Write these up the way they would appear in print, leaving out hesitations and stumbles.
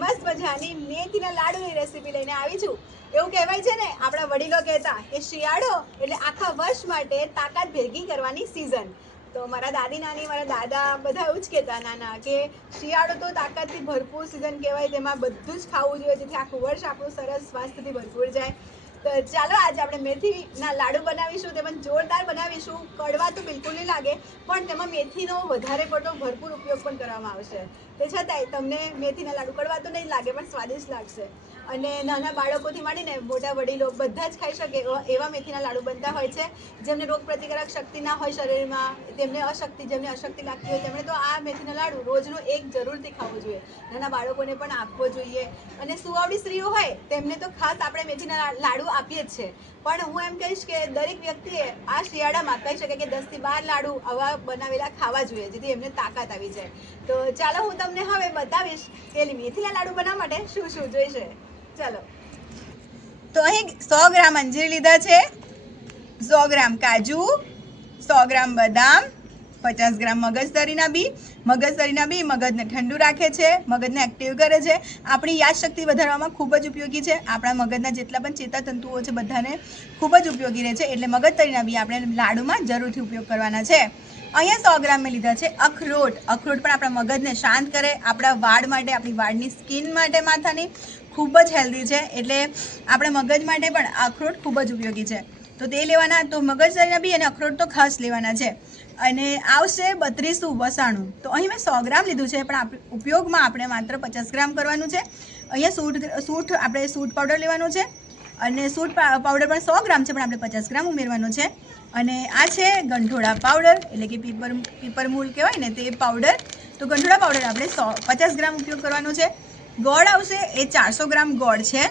મસ્ત મજાની મેથીના લાડુની રેસીપી લઈને આવી છું। એવું કહેવાય છે ને, આપણા વડીલો કહેતા કે શિયાળો એટલે આખા વર્ષ માટે તાકાત ભેગી કરવાની સિઝન। તો મારા દાદી નાની, મારા દાદા બધા એવું જ કહેતા નાના કે શિયાળો તો તાકાતથી ભરપૂર સિઝન કહેવાય, તેમાં બધું જ ખાવું જોઈએ જેથી આખું વર્ષ આપણું સરસ સ્વાસ્થ્યથી ભરપૂર જાય। તો ચાલો આજે આપણે મેથીના લાડુ બનાવીશું, તે પણ જોરદાર બનાવીશું। કડવા તો બિલકુલ નહીં લાગે, પણ તેમાં મેથીનો વધારે પડતો ભરપૂર ઉપયોગ પણ કરવામાં આવશે। તે છતાંય તમને મેથીના લાડુ કડવા તો નહીં લાગે, પણ સ્વાદિષ્ટ લાગશે। અને નાના બાળકોથી માંડીને મોટા વડીલો બધા જ ખાઈ શકે એવા મેથીના લાડુ બનતા હોય છે। જેમને રોગ પ્રતિકારક શક્તિ ના હોય શરીરમાં, જેમને અશક્તિ લાગતી હોય, તેમણે તો આ મેથીના લાડુ રોજનો એક જરૂરથી ખાવો જોઈએ। નાના બાળકોને પણ આપવો જોઈએ। અને સુવાવડી સ્ત્રીઓ હોય તેમને તો ખાસ આપણે મેથીના લાડુ આપીએ જ છે। પણ હું એમ કહીશ કે દરેક વ્યક્તિએ આ શિયાળામાં કહી શકે કે 10 થી 12 લાડુ આવા બનાવેલા ખાવા જોઈએ, જેથી એમને તાકાત આવી જાય। તો ચાલો હું તમને હવે બતાવીશ કે મેથીના લાડુ બનાવવા માટે શું શું જોઈશે। ચાલો, તો અહીં 100 ગ્રામ અંજીર લીધા છે, 100 ગ્રામ કાજુ, 100 ગ્રામ બદામ, 50 ગ્રામ મગજતરીના બી। મગજતરીના બી મગજને ઠંડુ રાખે છે, મગજને એક્ટિવ કરે છે, આપણી યાદશક્તિ વધારવામાં ખૂબ જ ઉપયોગી છે। આપણા મગજના જેટલા પણ ચેતાતંતુઓ છે બધાને ખૂબ જ ઉપયોગી રહે છે, એટલે મગજતરીના બી આપણે લાડુમાં જરૂરથી ઉપયોગ કરવાના છે। અહીંયા 100 ગ્રામ મેં લીધા છે અખરોટ। અખરોટ પણ આપણા મગજને શાંત કરે, આપણા વાળ માટે, આપણી વાળની સ્કિન માટે માથાની ખૂબ જ હેલ્ધી છે, એટલે આપણે મગજ માટે પણ અખરોટ ખૂબ જ ઉપયોગી છે। તો તે લેવાના, તો મગજતરીના બી અને અખરોટ તો ખાસ લેવાના છે। અને આવશે 32 વસાણું। તો અહીં મેં 100 ગ્રામ લીધું છે, પણ ઉપયોગમાં આપણે માત્ર 50 ગ્રામ કરવાનું છે। અહીંયા સૂંઠ પાવડર લેવાનો છે, અને સૂંઠ પાવડર પણ 100 ગ્રામ છે, પણ આપણે 50 ગ્રામ ઉમેરવાનો છે। અને આ છે ગંઠોડા પાવડર, એટલે કે પીપરમૂળ કહેવાય ને તે પાવડર। તો ગંઠોડા પાવડર આપણે 50 ગ્રામ ઉપયોગ કરવાનો છે। ગોળ આવશે એ 400 ગ્રામ ગોળ છે,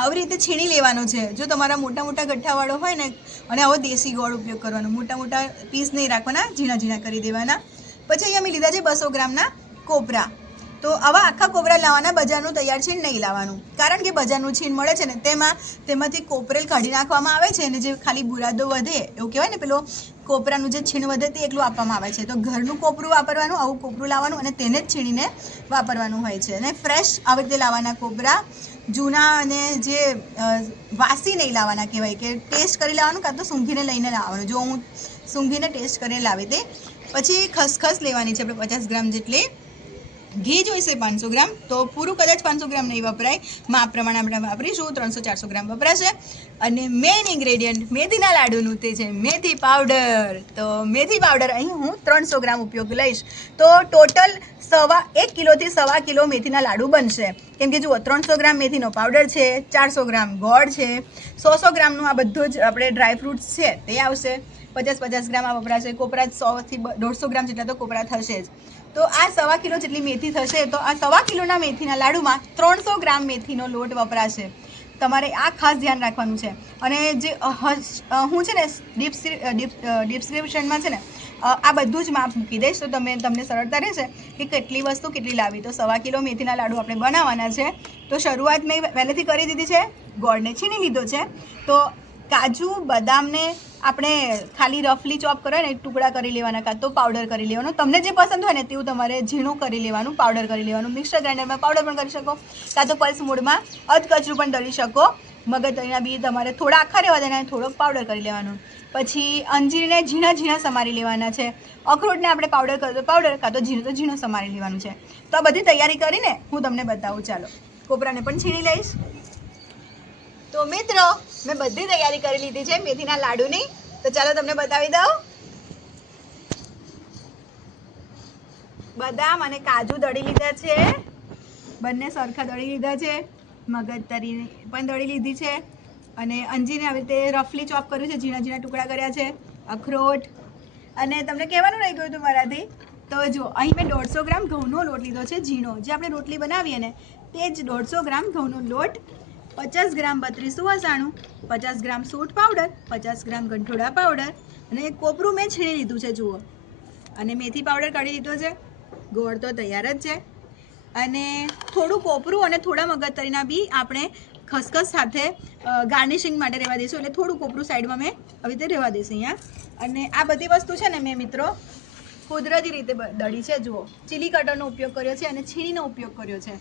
આવી રીતે છીણી લેવાનો છે। જો તમારા મોટા મોટા ગઠ્ઠાવાળો હોય ને, અને આવો દેશી ગોળ ઉપયોગ કરવાનો, મોટા મોટા પીસ નહીં રાખવાના, ઝીણા ઝીણા કરી દેવાના। પછી અહીંયા મેં લીધા છે 200 ગ્રામના કોપરા। તો આવા આખા કોપરા લાવવાના, બજારનું તૈયાર છીણ નહીં લાવવાનું, કારણ કે બજારનું છીણ મળે છે ને તેમાંથી કોપરેલ કાઢી નાખવામાં આવે છે, અને જે ખાલી બુરાદો વધે એવું કહેવાય ને, પેલો કોપરાનું જે છીણ વધે તે એકલું આપવામાં આવે છે। તો ઘરનું કોપરું વાપરવાનું, આવું કોપરું લાવવાનું અને તેને જ છીણીને વાપરવાનું હોય છે। અને ફ્રેશ આવી રીતે લાવવાના કોપરા, જૂના અને જે વાસી નહીં લાવવાના, કહેવાય કે ટેસ્ટ કરી લાવવાનું, કાં તો સૂંઘીને લઈને લાવવાનું। જો હું સૂંઘીને ટેસ્ટ કરીને લાવી તે। પછી ખસખસ લેવાની છે આપણે 50 ગ્રામ જેટલી। ઘી જોઈશે 500 ગ્રામ, તો પૂરું કદાચ 500 ગ્રામ નહીં વપરાય, માપ પ્રમાણે આપણે વાપરીશું, 300-400 ગ્રામ વપરાશે। અને મેઇન ઇન્ગ્રેડિયન્ટ મેથીના લાડુનું તે છે મેથી પાવડર। તો મેથી પાવડર અહીં હું 300 ગ્રામ ઉપયોગ લઈશ। તો ટોટલ 1 કિલોથી 1.25 કિલો મેથીના લાડુ બનશે, કેમ કે જુઓ 300 ગ્રામ મેથીનો પાવડર છે, 400 ગ્રામ ગોળ છે, 100 ગ્રામનું આ બધું જ આપણે ડ્રાયફ્રૂટ્સ છે તે આવશે, 50 ગ્રામ આ વપરાશે, કોપરા 100 થી 150 ગ્રામ જેટલા તો કોપરા થશે જ। તો આ 1.25 કિલો જેટલી મેથી થશે, તો આ 1.25 કિલોના મેથીના લાડુમાં 300 ગ્રામ મેથીનો લોટ વપરાશે। તમારે આ ખાસ ધ્યાન રાખવાનું છે। અને જે હું છે ને ડિસ્ક્રિપ્શનમાં છે ને આ બધું જ માપ મૂકી દઈશ, તો તમને સરળતા રહેશે કે કેટલી વસ્તુ કેટલી લાવી। તો 1.25 કિલો મેથીના લાડુ આપણે બનાવવાના છે। તો શરૂઆત મેં પહેલેથી કરી દીધી છે, ગોળને છીણી લીધો છે। તો કાજુ બદામને આપણે ખાલી રફલી ચોપ કરે ને ટુકડા કરી લેવાના, કાં તો પાવડર કરી લેવાનો, તમને જે પસંદ હોય ને તેવું તમારે ઝીણું કરી લેવાનું, પાવડર કરી લેવાનું। મિક્સર ગ્રાઇન્ડરમાં પાવડર પણ કરી શકો, કાં તો પલ્સ મોડમાં અધકચરું પણ દળી શકો। મગજતરીના બી તમારે થોડા આખા રહેવા દેવાના, થોડોક પાવડર કરી લેવાનું। પછી અંજીરને ઝીણા ઝીણા સમારી લેવાના છે, અખરોટને આપણે પાવડર કરો તો પાવડર, કાં તો ઝીણું સમારી લેવાનું છે। તો આ બધી તૈયારી કરીને હું તમને બતાવું। ચાલો, કોપરાને પણ છીણી લઈશ। તો મિત્રો, મેં બધી તૈયારી કરી લીધી છે મેથીના લાડુની, તો ચાલો તમને બતાવી દઉં। બદામ અને કાજુ દળી લીધા છે, બંને સરખા દળી લીધા છે, મગજતરી પણ દળી લીધી છે, અને અંજીરને આવી રીતે રફલી ચોપ કર્યું છે, ઝીણા ઝીણા ટુકડા કર્યા છે, અખરોટ, અને તમને કહેવાનું રહી ગયું હતું મારાથી, તો જો અહીં મેં 150 ગ્રામ ઘઉંનો લોટ લીધો છે, ઝીણો, જે આપણે રોટલી બનાવીએ ને તે જ 150 ગ્રામ ઘઉંનો લોટ, 50 ગ્રામ 32 વસાણું, 50 ગ્રામ સૂંઠ પાવડર, 50 ગ્રામ ગંઠોડા પાવડર, અને કોપરું મેં છીણી લીધું છે જુઓ, અને મેથી પાવડર કાઢી લીધો છે। ગોળ તો તૈયાર જ છે, અને થોડું કોપરું અને થોડા મગજતરીના બી આપણે ખસખસ સાથે ગાર્નિશિંગ માટે રહેવા દઈશું, એટલે થોડું કોપરું સાઈડમાં મેં આવી રીતે રહેવા દઈશું અહીંયા। અને આ બધી વસ્તુ છે ને મેં મિત્રો કુદરતી રીતે દળી છે, જુઓ ચીલી કટરનો ઉપયોગ કર્યો છે અને છીણીનો ઉપયોગ કર્યો છે।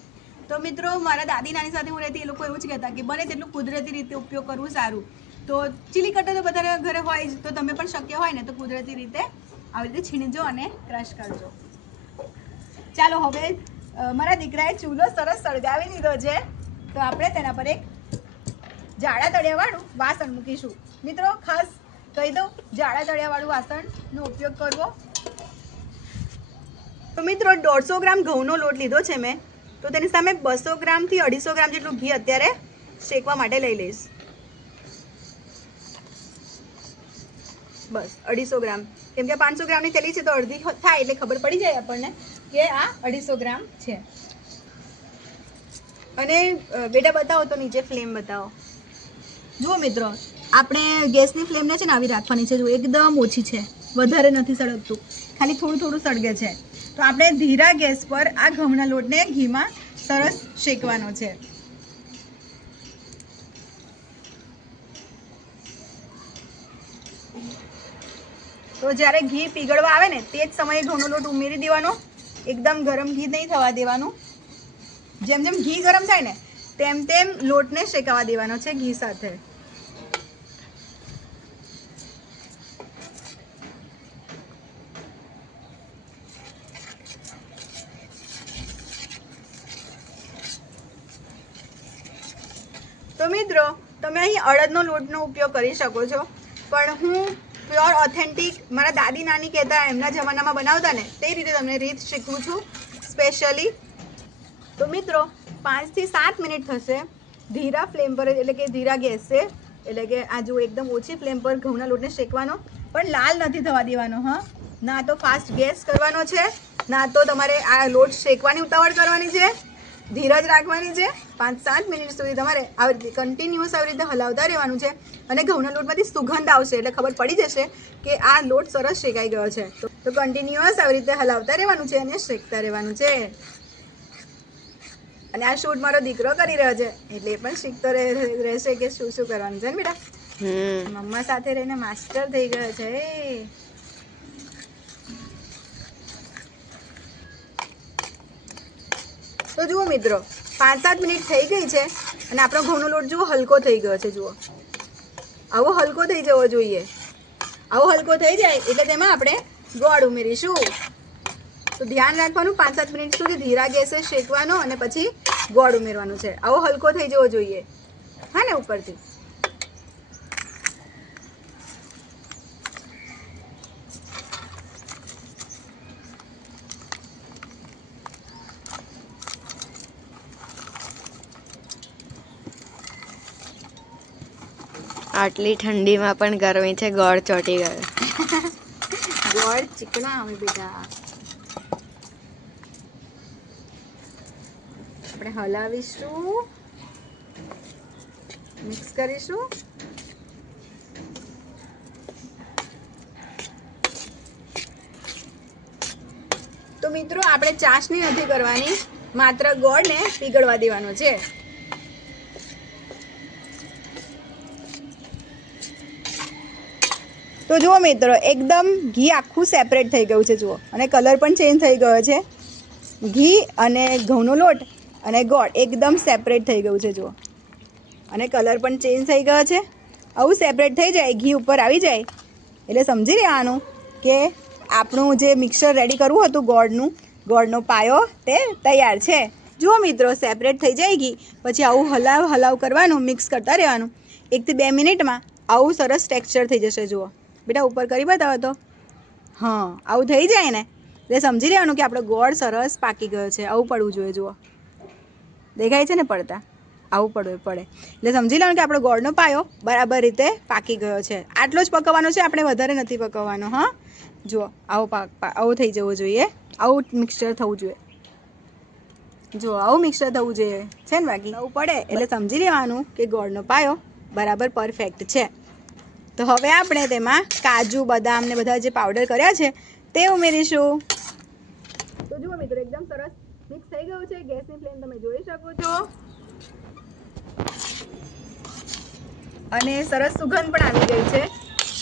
તો મિત્રો મારા દાદી નાની સાથે હું રહેતી, એ લોકો એવું જ કહેતા કે બને તેટલું કુદરતી રીતે ઉપયોગ કરવું સારું. તો ચીલી કટર તો બધા ઘરે હોય જ, તો તમે પણ શક્ય હોય ને તો કુદરતી રીતે આવી રીતે છીણજો અને ક્રશ કરજો. ચાલો હવે મારા દીકરાએ ચૂલો સરસ સળગાવી લીધો છે, તો આપણે તેના પર એક જાડા તળિયાવાળું વાસણ મૂકીશું. મિત્રો ખાસ કહી દઉં, જાડા તળિયાવાળું વાસણનો ઉપયોગ કરવો. તો મિત્રો 150 ગ્રામ ઘઉંનો લોટ લીધો છે મેં, તો તેની સામે 200 ગ્રામથી 250 ગ્રામ જેટલું ઘી અત્યારે શેકવા માટે લઈ લઈશ. બસ 250 ગ્રામ, કેમ કે 500 ગ્રામની થેલી છે તો અડધી થાય એટલે ખબર પડી જાય આપણને કે આ 250 ગ્રામ છે. અને બેટા બતાવો તો નીચે ફ્લેમ બતાવો. જુઓ મિત્રો, આપણે ગેસની ફ્લેમને છે ને આવી રાખવાની છે. જો એકદમ ઓછી છે, વધારે નથી સળગતું, ખાલી થોડું થોડું સળગે છે. તો આપણે ધીરા ગેસ પર આ ઘઉંના લોટને ઘીમાં સરસ શેકવાનો છે. તો જ્યારે ઘી પીગળવા આવે ને તે જ સમયે ઘઉંનો લોટ ઉમેરી દેવાનો. એકદમ ગરમ ઘી નહીં થવા દેવાનું. જેમ જેમ ઘી ગરમ થાય ને તેમ તેમ લોટને શેકાવા દેવાનો છે ઘી સાથે. તો મિત્રો તમે અહીં અડદનો લોટનો ઉપયોગ કરી શકો છો, પણ હું પ્યોર ઓથેન્ટિક મારા દાદી નાની કહેતા એમના જમાનામાં બનાવતા ને તે રીતે તમને રીત શીખવું છું સ્પેશિયલી. તો મિત્રો 5 થી 7 મિનિટ થશે ધીરા ફ્લેમ પર, એટલે કે ધીરા ગેસે, એટલે કે આ જો એકદમ ઓછી ફ્લેમ પર ઘઉંના લોટને શેકવાનો, પણ લાલ નથી થવા દેવાનો. હા, ના તો ફાસ્ટ ગેસ કરવાનો છે, ના તો તમારે આ લોટ શેકવાની ઉતાવળ કરવાની છે. ધીરજ રાખવાની છે. 5-7 મિનિટ સુધી તમારે આવી રીતે કન્ટિન્યુઅસ આવી રીતે હલાવતા રહેવાનું છે. અને ઘઉંના લોટમાંથી સુગંધ આવશે એટલે ખબર પડી જશે કે આ લોટ સરસ શેકાઈ ગયો છે. તો કન્ટિન્યુઅસ આવી રીતે હલાવતા રહેવાનું છે અને શેકતા રહેવાનું છે. અને આ શૂટ મારો દીકરો કરી રહ્યો છે એટલે એ પણ શીખતો રહેશે કે શું શું કરવાનું છે ને બેટા. મમ્મા સાથે રહીને માસ્ટર થઈ ગયો છે. તો જુઓ મિત્રો, 5-7 મિનિટ થઈ ગઈ છે અને આપણો ઘઉંનો લોટ જુઓ હલકો થઈ ગયો છે. જુઓ આવો હલકો થઈ જવો જોઈએ. આવો હલકો થઈ જાય એટલે તેમાં આપણે ગોળ ઉમેરીશું. તો ધ્યાન રાખવાનું, 5-7 મિનિટ સુધી ધીરા ગેસે શેકવાનો અને પછી ગોળ ઉમેરવાનું છે. આવો હલકો થઈ જવો જોઈએ. હા ને, ઉપરથી. આટલી ઠંડીમાં પણ ગરમી છે, ગોળ ચોટી ગયો. ગોળ ચીકણા આવે બેટા. આપણે હલાવીશું, મિક્સ કરીશું. તો મિત્રો આપણે ચાસણી નથી કરવાની, માત્ર ગોળને પીગળવા દેવાનો છે. તો જુઓ મિત્રો, એકદમ ઘી આખું સેપરેટ થઈ ગયું છે. જુઓ, અને કલર પણ ચેન્જ થઈ ગયો છે. ઘી અને ઘઉંનો લોટ અને ગોળ એકદમ સેપરેટ થઈ ગયું છે. જુઓ, અને કલર પણ ચેન્જ થઈ ગયો છે. આવું સેપરેટ થઈ જાય, ઘી ઉપર આવી જાય એટલે સમજી લેવાનું કે આપણું જે મિક્સર રેડી કરવું હતું ગોળનો પાયો તે તૈયાર છે. જુઓ મિત્રો, સેપરેટ થઈ જાય ઘી, પછી આવું હલાવ કરવાનું, મિક્સ કરતા રહેવાનું. 1 થી 2 મિનિટમાં આવું સરસ ટેક્સચર થઈ જશે. જુઓ બેટા, ઉપર કરી બતાવો તો. હા, આવું થઈ જાય ને એટલે સમજી લેવાનું કે આપણો ગોળ સરસ પાકી ગયો છે. આવું પડવું જોઈએ. જુઓ, દેખાય છે ને પડતા? આવું પડે એટલે સમજી લેવાનું કે આપણો ગોળનો પાયો બરાબર રીતે પાકી ગયો છે. આટલો જ પકવવાનો છે, આપણે વધારે નથી પકવવાનો. હા, જુઓ, આવું થઈ જવું જોઈએ. આવું મિક્સચર થવું જોઈએ. જો આવું મિક્સર થવું જોઈએ છે ને. બાકી નવું પડે એટલે સમજી લેવાનું કે ગોળનો પાયો બરાબર પરફેક્ટ છે. તો હવે આપણે તેમાં કાજુ, બદામ ને બધા જે પાવડર કર્યા છે તે ઉમેરીશું. તો જુઓ મિત્રો, એકદમ સરસ મિક્સ થઈ ગયું છે. ગેસની ફ્લેમ તમે જોઈ શકો છો અને સરસ સુગંધ પણ આવી ગઈ છે.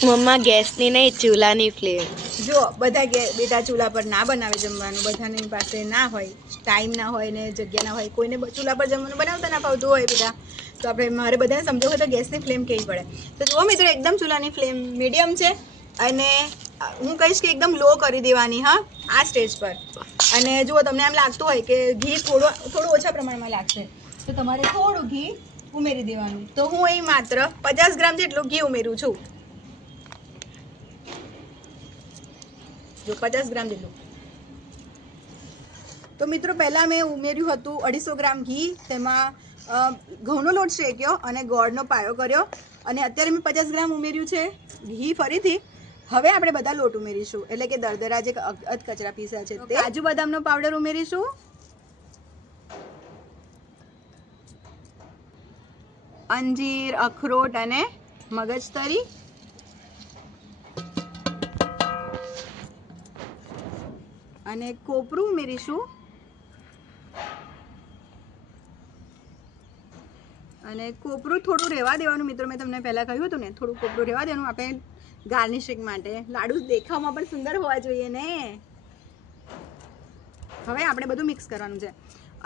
મમ્મા ગેસની નહીં ચૂલાની ફ્લેમ. જો બધા બેટા ચૂલા પર ના બનાવે જમવાનું, બધાની પાસે ના હોય, ટાઈમ ના હોય ને જગ્યા ના હોય, કોઈને ચૂલા પર જમવાનું બનાવતા ના ફાવતું હોય બેટા, તો આપણે મારે બધાને સમજાવવું હોય તો ગેસની ફ્લેમ કેવી પડે. તો જુઓ મિત્રો, એકદમ ચૂલાની ફ્લેમ મીડિયમ છે અને હું કહીશ કે એકદમ લો કરી દેવાની, હા, આ સ્ટેજ પર. અને જુઓ, તમને એમ લાગતું હોય કે ઘી થોડું ઓછા પ્રમાણમાં લાગશે તો તમારે થોડું ઘી ઉમેરી દેવાનું. તો હું અહીં માત્ર 50 ગ્રામ જેટલું ઘી ઉમેરું છું. જો 50 ગ્રામ જેટલું. તો મિત્રો, પહેલાં મેં ઉમેર્યું હતું 250 ગ્રામ ઘી, તેમાં ઘઉંનો લોટ શેક્યો અને ગોળનો પાયો કર્યો, અને અત્યારે મેં 50 ગ્રામ ઉમેર્યું છે ઘી ફરીથી. હવે આપણે બધા લોટ ઉમેરીશું, એટલે કે દરદરા જે કચરા પીસા છે તે. કાજુ બદામનો પાવડર ઉમેરીશું, અંજીર, અખરોટ અને મગજતરી, અને કોપરું ઉમેરીશું, અને કોપરું થોડું રહેવા દેવાનું મિત્રો. મેં તમને પહેલાં કહ્યું હતું ને, થોડું કોપરું રહેવા દેવાનું આપણે ગાર્નિશિંગ માટે. લાડુ દેખાવમાં પણ સુંદર હોવા જોઈએ ને. હવે આપણે બધું મિક્સ કરવાનું છે,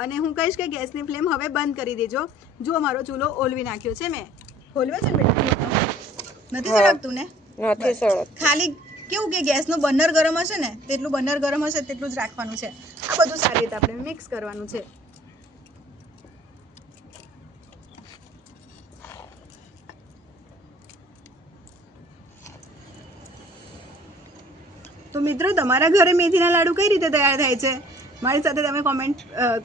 અને હું કહીશ કે ગેસની ફ્લેમ હવે બંધ કરી દેજો. જો મારો ચૂલો ઓલવી નાખ્યો છે, મેં ખોલવ્યો છે ને બેટા, નથી સળગતું ને? નથી સળગતું. ખાલી કેવું કે ગેસનું બર્નર ગરમ હશે ને, તેટલું બર્નર ગરમ હશે તેટલું જ રાખવાનું છે. આ બધું સારી રીતે આપણે મિક્સ કરવાનું છે. તો મિત્રો, તમારા ઘરે મેથીના લાડુ કઈ રીતે તૈયાર થાય છે, મારી સાથે તમે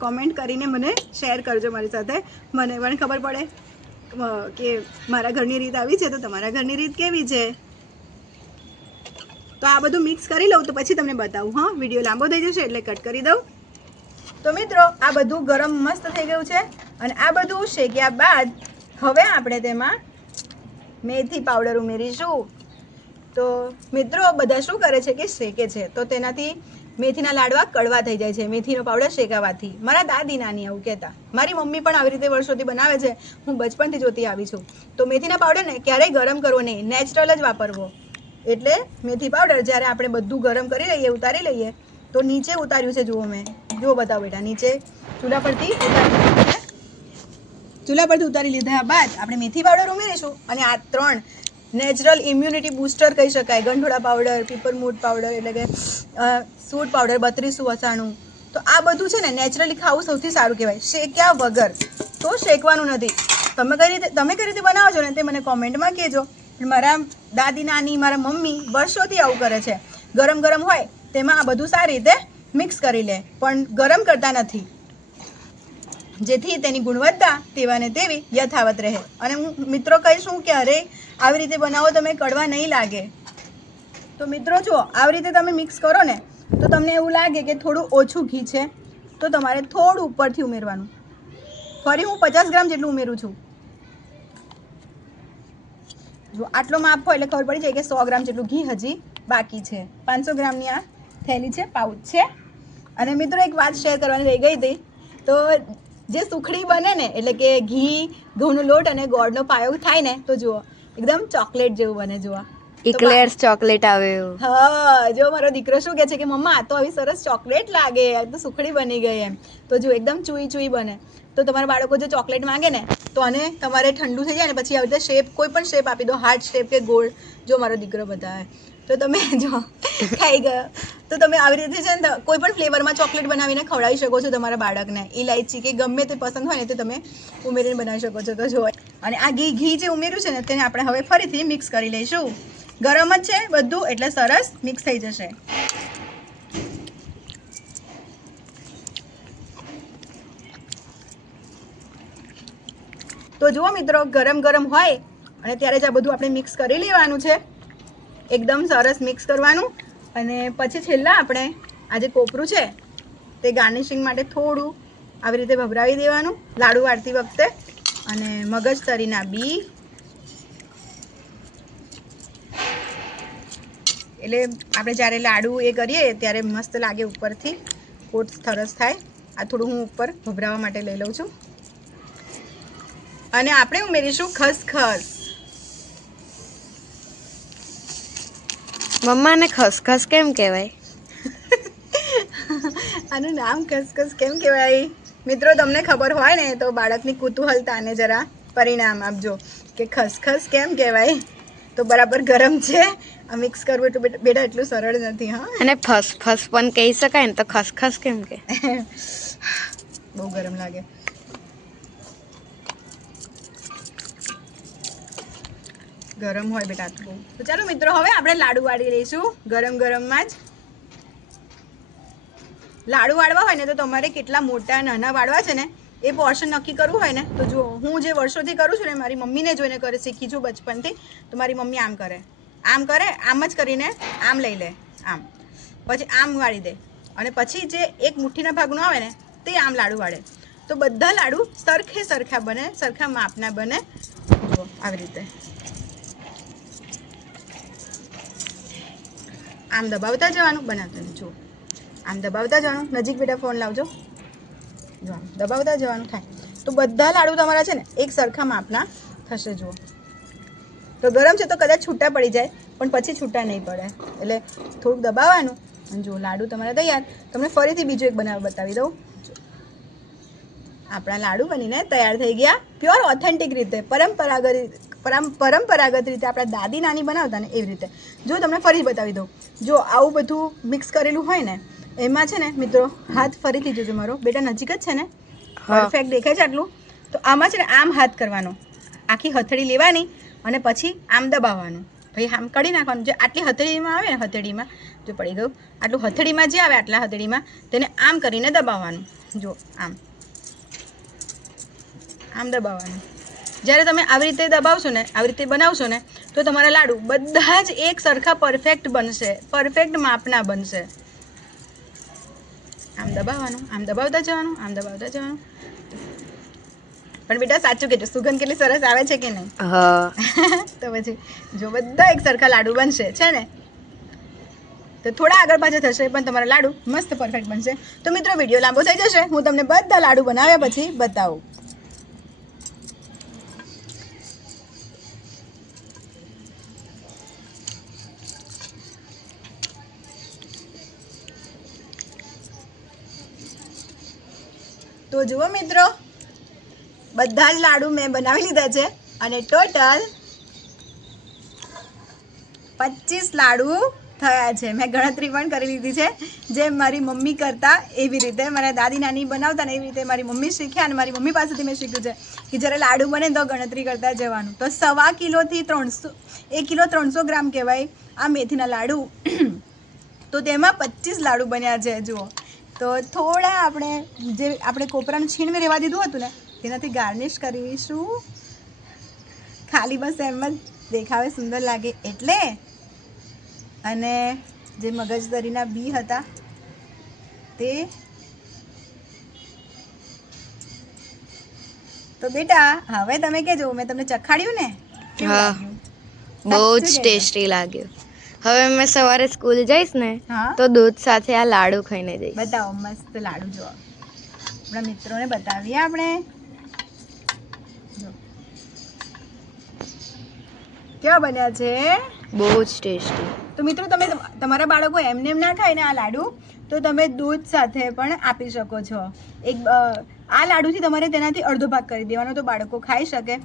કોમેન્ટ કરીને મને શેર કરજો. મારી સાથે મને પણ ખબર પડે કે મારા ઘરની રીત આવી છે, તો તમારા ઘરની રીત કેવી છે. તો આ બધું મિક્સ કરી લઉં તો પછી તમને બતાવું. હા, વિડીયો લાંબો થઈ જશે એટલે કટ કરી દઉં. તો મિત્રો, આ બધું ગરમ મસ્ત થઈ ગયું છે, અને આ બધું શેક્યા બાદ હવે આપણે તેમાં મેથી પાવડર ઉમેરીશું. તો મિત્રો, બધા શું કરે છે કે શેકે છે, તો તેનાથી મેથીના લાડવા કડવા થઈ જાય છે, મેથીનો પાવડર શેકાવાથી. મારા દાદી નાની આવું કહેતા. મારી મમ્મી પણ આવી રીતે વર્ષોથી બનાવે છે, હું બચપનથી જોતી આવી છું. તો મેથીના પાવડરને ક્યારેય ગરમ કરવો નહીં, નેચરલ જ વાપરવો. એટલે મેથી પાવડર જ્યારે આપણે બધું ગરમ કરી લઈએ, ઉતારી લઈએ, તો નીચે ઉતાર્યું છે. જુઓ, મેં જુઓ, બતાવો બેટા, નીચે ચૂલા પરથી ઉતારી લીધા બાદ આપણે મેથી પાવડર ઉમેરીશું, અને આ 3 નેચરલ ઇમ્યુનિટી બૂસ્ટર કહી શકાય. ગંઠોડા પાવડર, પીપરમૂડ પાવડર, એટલે કે સૂટ પાવડર 3298. તો આ બધું છે ને નેચરલી ખાવું સૌથી સારું કહેવાય, શેક્યા વગર. તો શેકવાનું નથી. તમે કઈ રીતે બનાવો છો ને તે મને કોમેન્ટમાં કહેજો. મારા દાદી નાની, મારા મમ્મી વર્ષોથી આવું કરે છે. ગરમ ગરમ હોય તેમાં આ બધું સારી રીતે મિક્સ કરી લે, પણ ગરમ કરતા નથી, જેથી તેની ગુણવત્તા તેવા ને તેવી યથાવત રહે. અને હું મિત્રો કહીશું કે અરે આવી રીતે બનાવો, તમે કડવા નહીં લાગે. તો મિત્રો જુઓ, આવી રીતે તમે મિક્સ કરો ને તો તમને એવું લાગે કે થોડું ઓછું ઘી છે, તો તમારે થોડું ઉપરથી ઉમેરવાનું. ફરી હું 50 ગ્રામ જેટલું ઉમેરું છું. જો આટલો માપ હોય એટલે ખબર પડી જાય કે 100 ગ્રામ જેટલું ઘી હજી બાકી છે. 500 ગ્રામની આ થેલી છે, પાઉચ છે. અને મિત્રો, એક વાત શેર કરવાની રહી ગઈ હતી. તો જે સુખડી બને ને, એટલે કે ઘી, ઘઉંનો લોટ અને ગોળનો પાયો થાય ને, તો જુઓ એકદમ ચોકલેટ જેવું બને. જુઓ, ઇક્લેર્સ ચોકલેટ આવે એવું. હા, જો મારો દીકરો શું કહે છે કે મમ્મા આ તો આવી સરસ ચોકલેટ લાગે, આ તો સુખડી બની ગઈ એમ. તો જો એકદમ ચૂઈ ચૂઈ બને. તો તમારા બાળકો જો ચોકલેટ માંગે ને, તો આને તમારે ઠંડુ થઈ જાય ને પછી આવી રીતે શેપ, કોઈ પણ શેપ આપી દો, હાર્ટ શેપ કે ગોળ. જો મારો દીકરો બતાવે તો તમે જો ખાઈ ગયો. તો તમે આવી રીતે છે ને કોઈ પણ ફ્લેવરમાં ચોકલેટ બનાવીને ખવડાવી શકો છો તમારા બાળકને. ઇલાયચી કે ગમે તે પસંદ હોય ને તે તમે ઉમેરીને બનાવી શકો છો. તો જો, અને આ ઘી જે ઉમેર્યું છે ને તેને આપણે હવે ફરીથી મિક્સ કરી લઈશું. ગરમ જ છે બધું, એટલે સરસ મિક્સ થઈ જશે. તો જુઓ મિત્રો, ગરમ ગરમ હોય અને ત્યારે જ આ બધું આપણે મિક્સ કરી લેવાનું છે. એકદમ સરસ મિક્સ કરવાનું. અને પછી છેલ્લા આપણે આ જે કોપરું છે તે ગાર્નિશિંગ માટે થોડું આવી રીતે ભભરાવી દેવાનું લાડુ વાળતી વખતે. અને મગજતરીના બી, એટલે આપણે જ્યારે લાડુ એ કરીએ ત્યારે મસ્ત લાગે, ઉપરથી કોટ સરસ થાય. આ થોડું હું ઉપર ભભરાવા માટે લઈ લઉં છું. અને આપણે ઉમેરીશું ખસખસ. મમ્માને ખસખસ કેમ કહેવાય? આનું નામ ખસખસ કેમ કહેવાય? મિત્રો તમને ખબર હોય ને તો બાળકની કુતૂહલતાને જરા પરિણામ આપજો કે ખસખસ કેમ કહેવાય. તો બરાબર ગરમ છે, આ મિક્સ કરવું એટલું બેટા એટલું સરળ નથી. હા, અને ફસ પણ કહી શકાય ને, તો ખસખસ કેમ કે? બહુ ગરમ લાગે. ગરમ હોય બેટા બહુ. તો ચાલો મિત્રો હવે આપણે લાડુ વાળી લઈશું ગરમ ગરમમાં જ. લાડુ વાળવા હોય ને તો તમારે કેટલા મોટા નાના વાળવા છે ને એ પોર્શન નક્કી કરવું હોય ને તો જો હું જે વર્ષોથી કરું છું ને, મારી મમ્મીને જોઈને કરે શીખી છું બચપનથી. તો મારી મમ્મી આમ કરે, આમ જ કરીને આમ લઈ લે, આમ પછી આમ વાળી દે, અને પછી જે એક મુઠ્ઠીના ભાગનું આવે ને તે આમ લાડુ વાળે. તો બધા લાડુ સરખા બને, સરખા માપના બને. જો આવી રીતે આમ દબાવતા જવાનું, બનાવતા જો આમ દબાવતા જવાનું. નજીક બેટા ફોન લાવજો. જો આમ દબાવતા જવાનું થાય તો બધા લાડુ તમારા છે ને એક સરખા માપના થશે. જુઓ તો ગરમ છે તો કદાચ છૂટા પડી જાય, પણ પછી છૂટા નહીં પડે. એટલે થોડુંક દબાવવાનું. અને જો લાડુ તમારા તૈયાર. તમને ફરીથી બીજું એક બતાવી દઉં. આપણા લાડુ બનીને તૈયાર થઈ ગયા, પ્યોર ઓથેન્ટિક રીતે, પરંપરાગત રીતે આપણા દાદી નાની બનાવતા ને એવી રીતે. જો તમને ફરી બતાવી દઉં. જો આવું બધું મિક્સ કરેલું હોય ને એમાં છે ને મિત્રો, હાથ ફરીથી જોજો મારો બેટા, નજીક જ છે ને, પરફેક્ટ દેખાય છે આટલું. તો આમાં છે ને આમ હાથ કરવાનો, આખી હથેળી લેવાની અને પછી આમ દબાવવાનું. ભાઈ આમ કાઢી નાખવાનું. જે આટલી હથેળીમાં આવે ને, હથેળીમાં જો પડી ગયું, આટલું હથેળીમાં જે આવે આટલા હથેળીમાં તેને આમ કરીને દબાવવાનું. જો આમ દબાવવાનું. જ્યારે તમે આવી રીતે દબાવશો ને, આવી રીતે બનાવશો ને, તો તમારા લાડુ બધા જ એક સરખા પરફેક્ટ બનશે, પરફેક્ટ માપના બનશે. આમ દબાવવાનું, આમ દબાવતા જવાનું, આમ દબાવતા જવાનું. પણ બેટા સાચું કહેજો, સુગંધ કેટલી સરસ આવે છે કે નહીં? હા. તો પછી જો બધા એક સરખા લાડુ બનશે છે ને, તો થોડા આગળ પાછળ થશે પણ તમારા લાડુ મસ્ત પરફેક્ટ બનશે. તો મિત્રો વિડીયો લાંબો થઈ જશે, હું તમને બધા લાડુ બનાવ્યા પછી બતાવું. તો જુઓ મિત્રો, બધા જ લાડુ મેં બનાવી લીધા છે અને ટોટલ 25 લાડુ થયા છે. મેં ગણતરી પણ કરી લીધી છે, જેમ મારી મમ્મી કરતા એવી રીતે, મારા દાદી નાની બનાવતા ને એવી રીતે મારી મમ્મી શીખ્યા, અને મારી મમ્મી પાસેથી મેં શીખ્યું છે કે જ્યારે લાડુ બને તો ગણતરી કરતા જવાનું. તો 1.25 કિલોથી 300, 1 કિલો 300 ગ્રામ કહેવાય આ મેથીના લાડુ. તો તેમાં 25 લાડુ બન્યા છે. જુઓ તો થોડા આપણે કોપરાનું છીણવી રહેવા દીધું હતું ને, તેનાથી ગાર્નિશ કરીશું. ખાલી બસ એમ જ દેખાવે સુંદર લાગે એટલે. અને જે મગજતરીના બી હતા તે. તો બેટા હવે તમે કહેજો, મેં તમને ચખાડ્યું ને? હા, બહુ જ ટેસ્ટી લાગ્યું. હવે મેં સવારે સ્કૂલ જઈશ ને તો દૂધ સાથે આ લાડુ ખાઈને જઈશ. બતાવો મસ્ત લાડુ. જો આપણા મિત્રોને બતાવીએ આપણે. કેવા બન્યા છે? બહુ જ ટેસ્ટી. તો મિત્રો તમે તમારા બાળકો એમને એમ ના ખાય ને આ લાડુ, તો તમે દૂધ સાથે પણ આપી શકો છો. આ લાડુથી તમારે તેનાથી અડધો ભાગ કરી દેવાનો તો બાળકો ખાઈ શકે.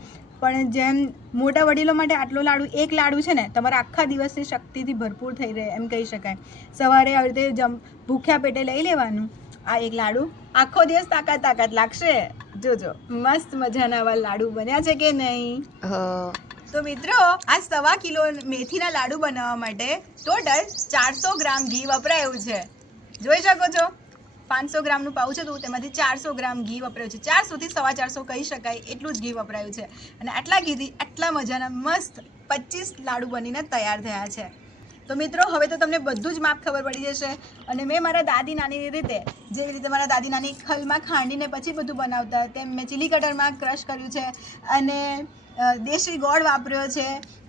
પણ જેમ મોટા વડીલો માટે આટલો લાડુ, એક લાડુ છે ને તમારા આખા દિવસની શક્તિથી ભરપૂર થઈ રહે એમ કહી શકાય. સવારે આવી રીતે ભૂખ્યા પેટે લઈ લેવાનું આ એક લાડુ, આખો દિવસ તાકાત લાગશે. જોજો મસ્ત મજાના આવા લાડુ બન્યા છે કે નહીં? તો મિત્રો આ 1.25 કિલો મેથીના લાડુ બનાવવા માટે ટોટલ 400 ગ્રામ ઘી વપરાયું છે. જોઈ શકો છો, 500 ગ્રામનું પાઉચ હતું તેમાંથી 400 ગ્રામ ઘી વપરાયું છે. 400 થી 450 કહી શકાય એટલું જ ઘી વપરાયું છે. અને આટલા ઘીથી આટલા મજાના મસ્ત 25 લાડુ બનીને તૈયાર થયા છે. તો મિત્રો હવે તો તમને બધું જ માપ ખબર પડી જશે. અને મેં મારા દાદી નાનીની રીતે, જેવી રીતે મારા દાદી નાની ખલમાં ખાંડીને પછી બધું બનાવતા, તેમ મેં ચીલી કટરમાં ક્રશ કર્યું છે અને દેશી ગોળ વાપર્યો છે.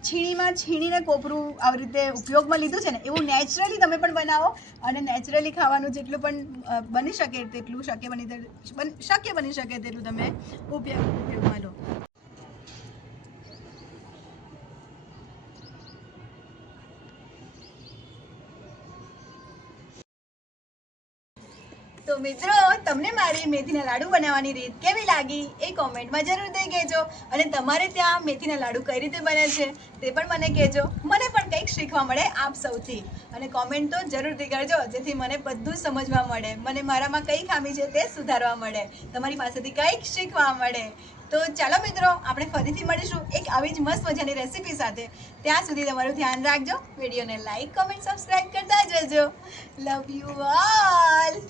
છીણીને કોપરું આવી રીતે ઉપયોગમાં લીધું છે ને, એવું નેચરલી તમે પણ બનાવો અને નેચરલી ખાવાનું જેટલું પણ બની શકે તેટલું શક્ય બની શકે તેટલું તમે ઉપયોગમાં લો. તો મિત્રો તમને મારી મેથીના લાડુ બનાવવાની રીત કેવી લાગી એ કોમેન્ટમાં જરૂરથી કહેજો અને તમારે ત્યાં મેથીના લાડુ કઈ રીતે બને છે તે પણ મને કહેજો. મને પણ કંઈક શીખવા મળે આપ સૌથી. અને કોમેન્ટ તો જરૂરથી કરજો જેથી મને બધું સમજવા મળે, મને મારામાં કઈ ખામી છે તે સુધારવા મળે, તમારી પાસેથી કંઈક શીખવા મળે. તો ચાલો મિત્રો, આપણે ફરીથી મળીશું એક આવી જ મસ્ત મજાની રેસીપી સાથે. ત્યાં સુધી તમારું ધ્યાન રાખજો. વિડીયોને લાઈક, કમેન્ટ, સબસ્ક્રાઇબ કરતા જજો. Love you all.